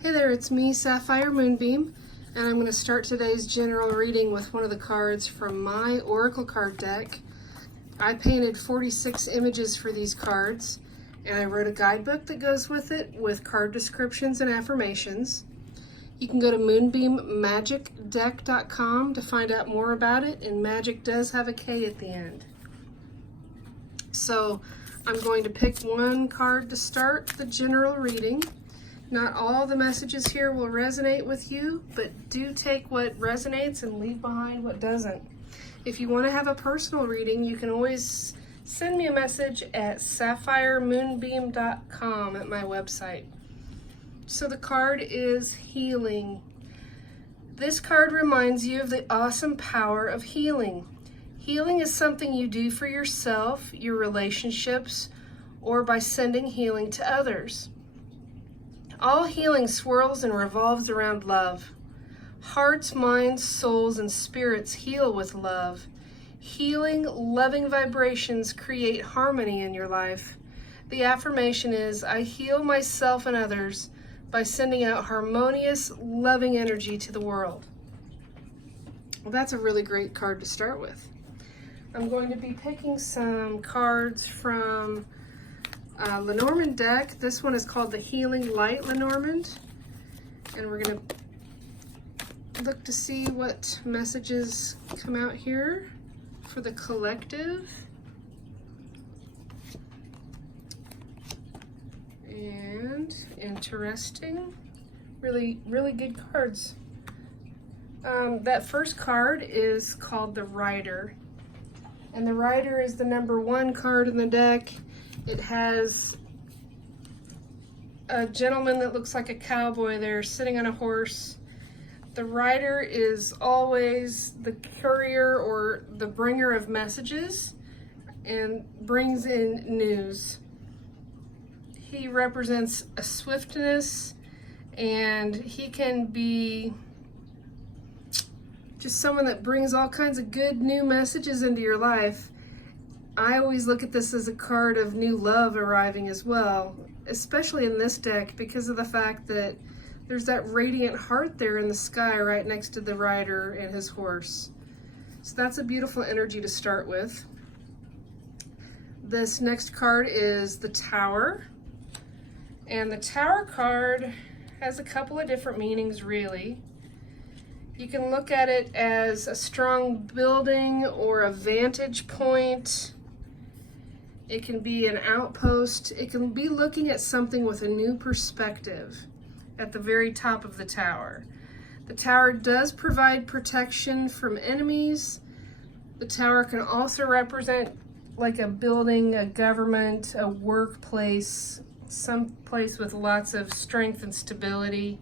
Hey there, it's me, Sapphire Moonbeam, and I'm going to start today's general reading with one of the cards from my Oracle card deck. I painted 46 images for these cards, and I wrote a guidebook that goes with it with card descriptions and affirmations. You can go to moonbeammagickdeck.com to find out more about it, and magic does have a K at the end. So I'm going to pick one card to start the general reading. Not all the messages here will resonate with you, but do take what resonates and leave behind what doesn't. If you want to have a personal reading, you can always send me a message at sapphiremoonbeam.com at my website. So the card is healing. This card reminds you of the awesome power of healing. Healing is something you do for yourself, your relationships, or by sending healing to others. All healing swirls and revolves around love. Hearts, minds, souls, and spirits heal with love. Healing, loving vibrations create harmony in your life. The affirmation is, I heal myself and others by sending out harmonious, loving energy to the world. Well, that's a really great card to start with. I'm going to be picking some cards from Lenormand deck. This one is called the Healing Light Lenormand, and we're going to look to see what messages come out here for the collective. And interesting, really good cards. That first card is called the Rider, and the Rider is the number 1 card in the deck. It has a gentleman that looks like a cowboy there sitting on a horse. The rider is always the courier or the bringer of messages and brings in news. He represents a swiftness, and he can be just someone that brings all kinds of good new messages into your life. I always look at this as a card of new love arriving as well, especially in this deck because of the fact that there's that radiant heart there in the sky right next to the rider and his horse. So that's a beautiful energy to start with. This next card is the Tower, and the Tower card has a couple of different meanings really. You can look at it as a strong building or a vantage point. It can be an outpost. It can be looking at something with a new perspective at the very top of the tower. The tower does provide protection from enemies. The tower can also represent like a building, a government, a workplace, some place with lots of strength and stability.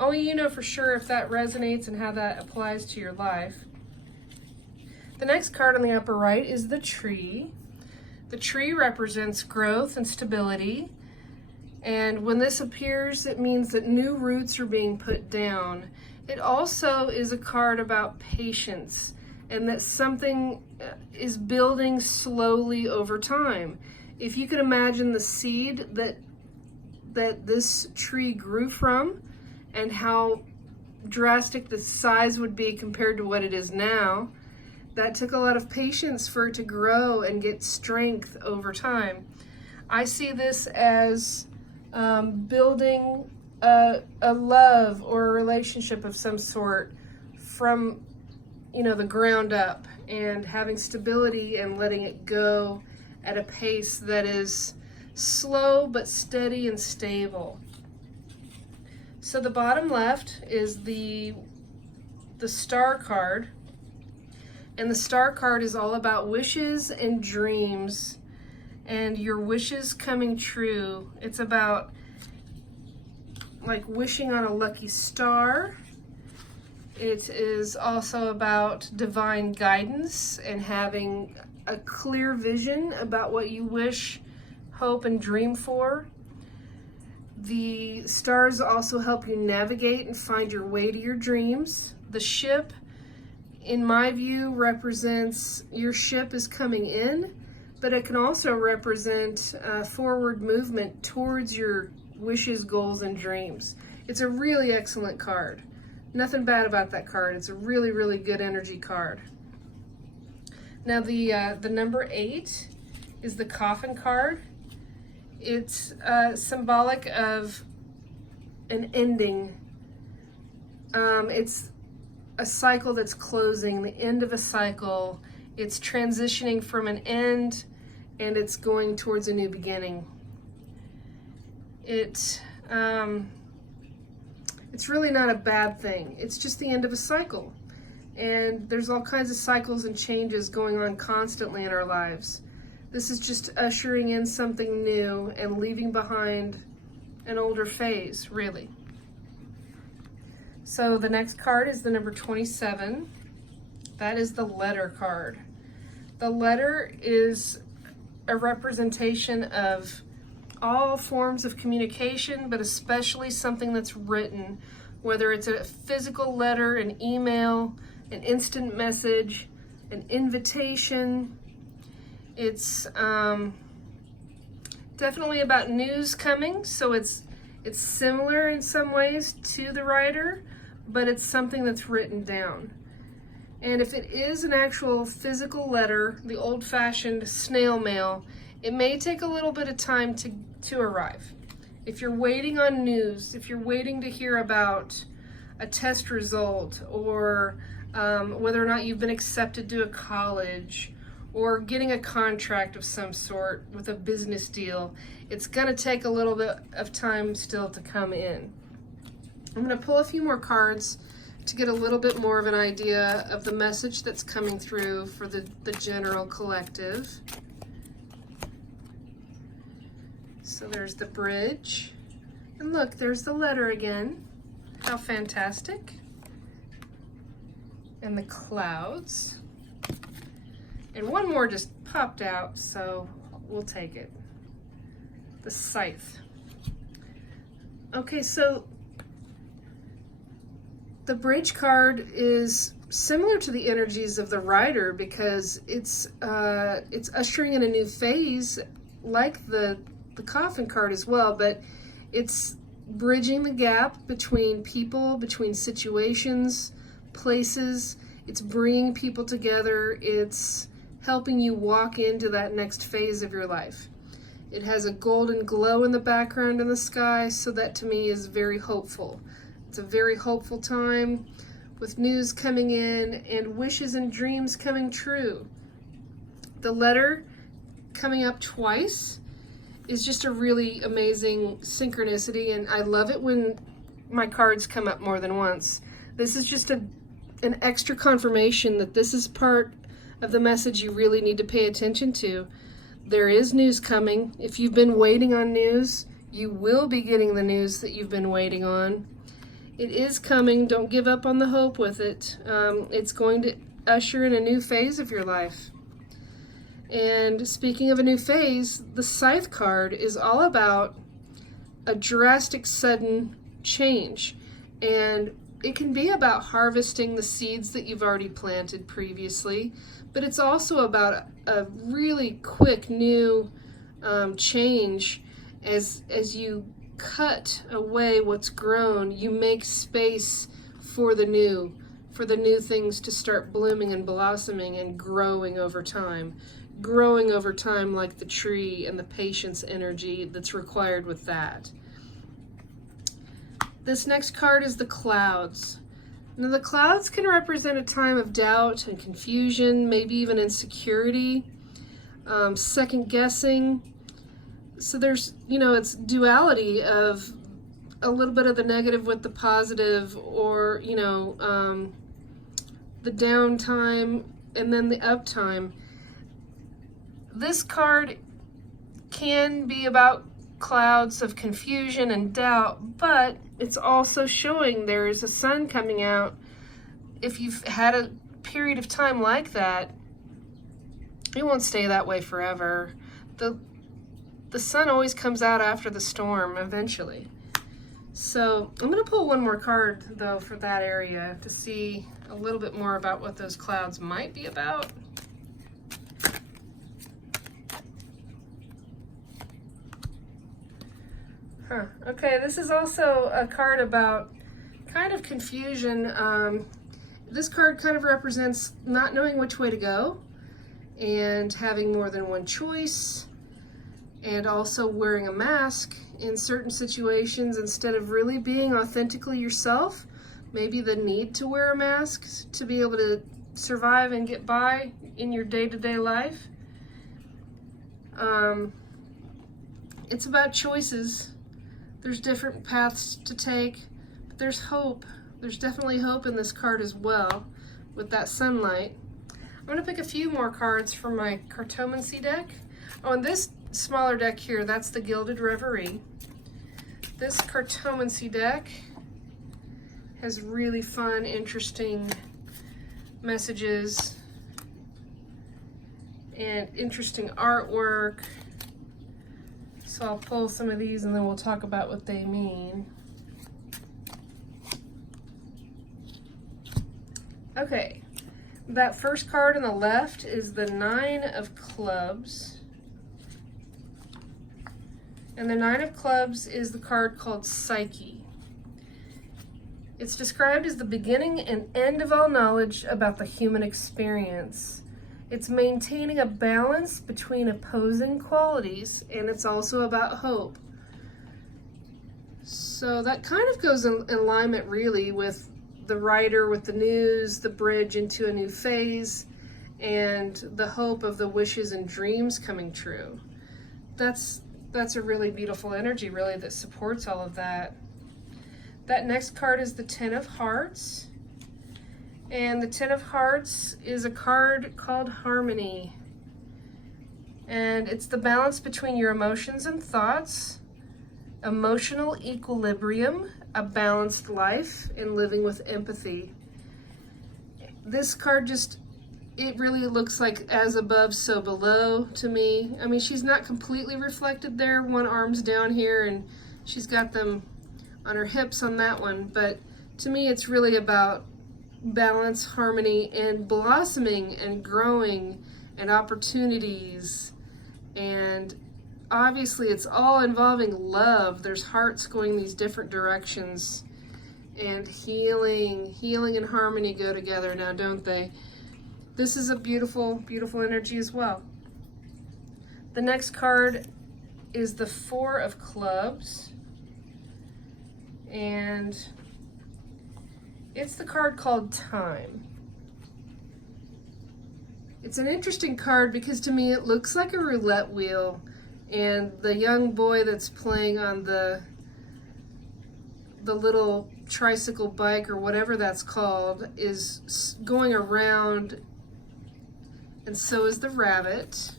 Only you know for sure if that resonates and how that applies to your life. The next card on the upper right is the Tree. The tree represents growth and stability, and when this appears, it means that new roots are being put down. It also is a card about patience, and that something is building slowly over time. If you could imagine the seed that this tree grew from, and how drastic the size would be compared to what it is now, that took a lot of patience for it to grow and get strength over time. I see this as building a love or a relationship of some sort from, the ground up, and having stability and letting it go at a pace that is slow but steady and stable. So the bottom left is the Star card. And the Star card is all about wishes and dreams and your wishes coming true. It's about like wishing on a lucky star. It is also about divine guidance and having a clear vision about what you wish, hope, and dream for. The stars also help you navigate and find your way to your dreams. The ship, in my view, represents your ship is coming in, but it can also represent forward movement towards your wishes, goals, and dreams. It's a really excellent card. Nothing bad about that card. It's a really, really good energy card. Now the number 8 is the Coffin card. It's symbolic of an ending. It's a cycle that's closing, the end of a cycle. It's transitioning from an end and it's going towards a new beginning. It's really not a bad thing. It's just the end of a cycle. And there's all kinds of cycles and changes going on constantly in our lives. This is just ushering in something new and leaving behind an older phase, really. So the next card is the number 27. That is the letter card. The letter is a representation of all forms of communication, but especially something that's written, whether it's a physical letter, an email, an instant message, an invitation. It's definitely about news coming, so it's similar in some ways to the writer, but it's something that's written down. And if it is an actual physical letter, the old-fashioned snail mail, it may take a little bit of time to arrive. If you're waiting on news, if you're waiting to hear about a test result, or whether or not you've been accepted to a college, or getting a contract of some sort with a business deal, it's gonna take a little bit of time still to come in. I'm gonna pull a few more cards to get a little bit more of an idea of the message that's coming through for the general collective. So there's the bridge. And look, there's the letter again. How fantastic. And the clouds. And one more just popped out, so we'll take it. The scythe. Okay, so the bridge card is similar to the energies of the rider because it's ushering in a new phase, like the coffin card as well, but it's bridging the gap between people, between situations, places. It's bringing people together. It's helping you walk into that next phase of your life. It has a golden glow in the background in the sky, so that to me is very hopeful. It's a very hopeful time with news coming in and wishes and dreams coming true. The letter coming up twice is just a really amazing synchronicity, and I love it when my cards come up more than once. This is just an extra confirmation that this is part of the message you really need to pay attention to. There is news coming. If you've been waiting on news, you will be getting the news that you've been waiting on. It is coming. Don't give up on the hope with it. It's going to usher in a new phase of your life. And speaking of a new phase, the scythe card is all about a drastic, sudden change. And it can be about harvesting the seeds that you've already planted previously, but it's also about a really quick new change. As you cut away what's grown, you make space for the new things to start blooming and blossoming and growing over time like the tree, and the patience energy that's required with that. This next card is the clouds. Now the clouds can represent a time of doubt and confusion, maybe even insecurity, second guessing. So there's, it's duality of a little bit of the negative with the positive, or, the downtime and then the uptime. This card can be about clouds of confusion and doubt, but it's also showing there is a sun coming out. If you've had a period of time like that, it won't stay that way forever. The sun always comes out after the storm eventually. So I'm going to pull one more card though for that area to see a little bit more about what those clouds might be about. Huh. Okay, this is also a card about kind of confusion. This card kind of represents not knowing which way to go and having more than one choice, and also wearing a mask in certain situations instead of really being authentically yourself. Maybe the need to wear a mask to be able to survive and get by in your day-to-day life. It's about choices. There's different paths to take, but there's hope. There's definitely hope in this card as well with that sunlight. I'm going to pick a few more cards from my Cartomancy deck. Oh, and this smaller deck here, that's the Gilded Reverie. This Cartomancy deck has really fun, interesting messages and interesting artwork. So I'll pull some of these and then we'll talk about what they mean. Okay, that first card on the left is the Nine of Clubs. And the Nine of Clubs is the card called Psyche. It's described as the beginning and end of all knowledge about the human experience. It's maintaining a balance between opposing qualities, and it's also about hope. So that kind of goes in alignment really with the writer, with the news, the bridge into a new phase, and the hope of the wishes and dreams coming true. That's a really beautiful energy, really, that supports all of that. That next card is the Ten of Hearts. And the Ten of Hearts is a card called Harmony. And it's the balance between your emotions and thoughts, emotional equilibrium, a balanced life, and living with empathy. This card just, it really looks like as above, so below to me. I mean, she's not completely reflected there. One arm's down here and she's got them on her hips on that one. But to me, it's really about balance, harmony, and blossoming and growing and opportunities. And obviously it's all involving love. There's hearts going these different directions, and healing and harmony go together now, don't they? This is a beautiful, beautiful energy as well. The next card is the Four of Clubs, and it's the card called Time. It's an interesting card because to me it looks like a roulette wheel, and the young boy that's playing on the little tricycle bike or whatever that's called is going around, and so is the rabbit.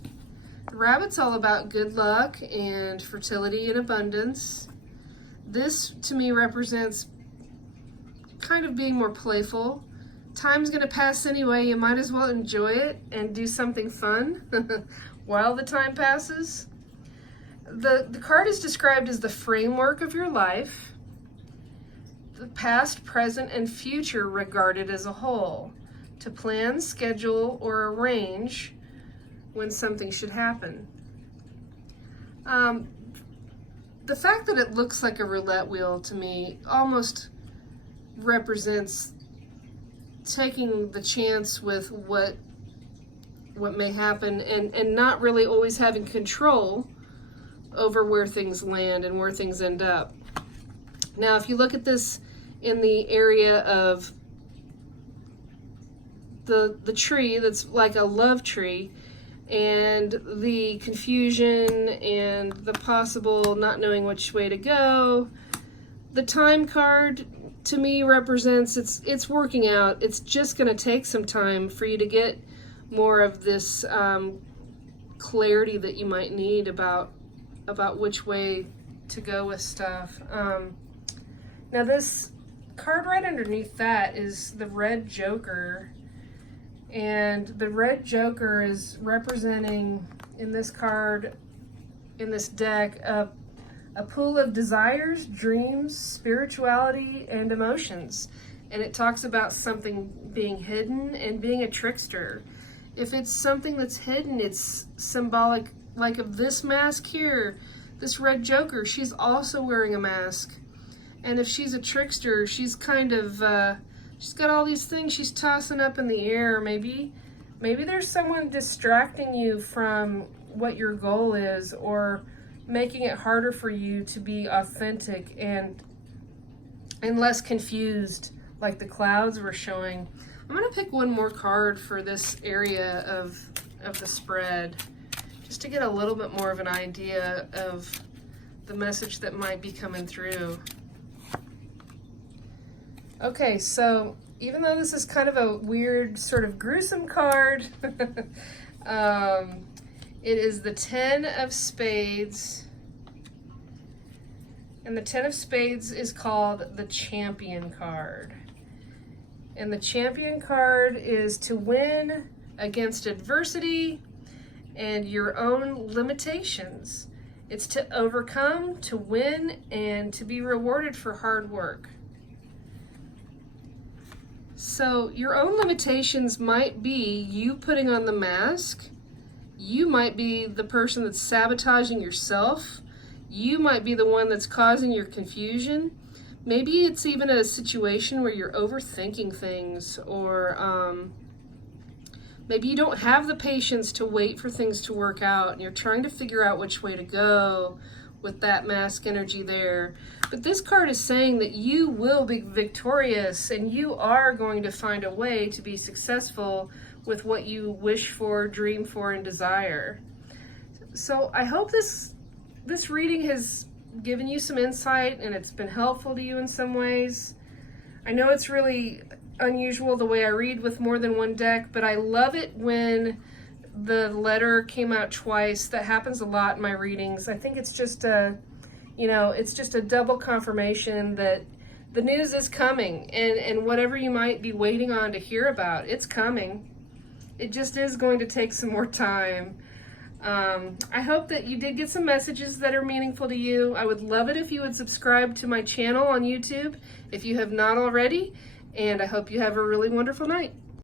The rabbit's all about good luck and fertility and abundance. This to me represents kind of being more playful. Time's gonna pass anyway, you might as well enjoy it and do something fun while the time passes. The card is described as the framework of your life, the past, present, and future regarded as a whole, to plan, schedule, or arrange when something should happen. The fact that it looks like a roulette wheel to me almost represents taking the chance with what may happen, and not really always having control over where things land and where things end up. Now, if you look at this in the area of the tree that's like a love tree, and the confusion and the possible not knowing which way to go, the Time card to me represents it's working out. It's just going to take some time for you to get more of this clarity that you might need about which way to go with stuff. Now this card right underneath that is the Red Joker, and the Red Joker is representing in this card, in this deck, a pool of desires, dreams, spirituality, and emotions. And it talks about something being hidden and being a trickster. If it's something that's hidden, it's symbolic, like of this mask here. This red joker, she's also wearing a mask. And if she's a trickster, she's kind of, she's got all these things she's tossing up in the air. Maybe there's someone distracting you from what your goal is, or making it harder for you to be authentic and less confused, like the clouds were showing. I'm gonna pick one more card for this area of the spread, just to get a little bit more of an idea of the message that might be coming through. Okay, so even though this is kind of a weird, sort of gruesome card, it is the 10 of Spades. And the 10 of Spades is called the Champion card. And the Champion card is to win against adversity and your own limitations. It's to overcome, to win, and to be rewarded for hard work. So your own limitations might be you putting on the mask. You might be the person that's sabotaging yourself. You might be the one that's causing your confusion. Maybe it's even a situation where you're overthinking things, or maybe you don't have the patience to wait for things to work out, and you're trying to figure out which way to go with that mask energy there. But this card is saying that you will be victorious, and you are going to find a way to be successful with what you wish for, dream for, and desire. So I hope this reading has given you some insight, and it's been helpful to you in some ways. I know it's really unusual the way I read with more than one deck, but I love it when the letter came out twice. That happens a lot in my readings. I think it's just a, it's just a double confirmation that the news is coming, and whatever you might be waiting on to hear about, it's coming. It just is going to take some more time. I hope that you did get some messages that are meaningful to you. I would love it if you would subscribe to my channel on YouTube if you have not already, and I hope you have a really wonderful night.